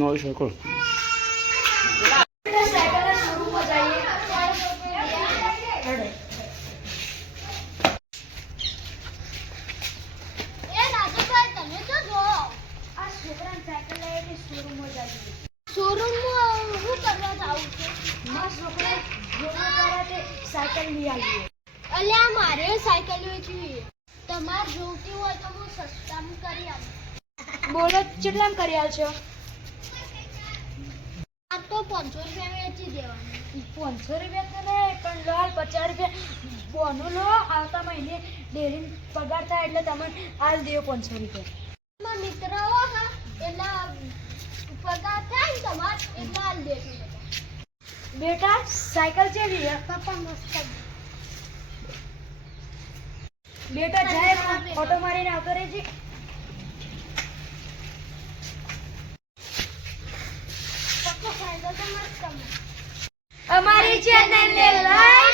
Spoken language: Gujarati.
નો શકો સાયકલ લઈ આવીએ. અલ્યા મારે સાયકલ વેચવી. તમારે જોતી હોય તો હું સસ્તામાં કરી આપું. બોલો કેટલામાં કરી આલશો? આ તો 500 રૂપિયા વેચી દેવાનું. 500 રૂપિયા તો નહીં, પણ લાલ 50 રૂપિયા બોનું લો. આવતા મહિને ડેરી પગાર થાય એટલે તમે આલ દેવો 500 રૂપિયા. મિત્ર હો હા એટલે પગાર થાય ને તમારે એટલે આલ દેજો. બેટા સાયકલ ચેવી પપ્પા મસ્ત. બેટા જાય ઓટો મારીને આવતો રહેજે. અમારી ચેનલ ને લાઈક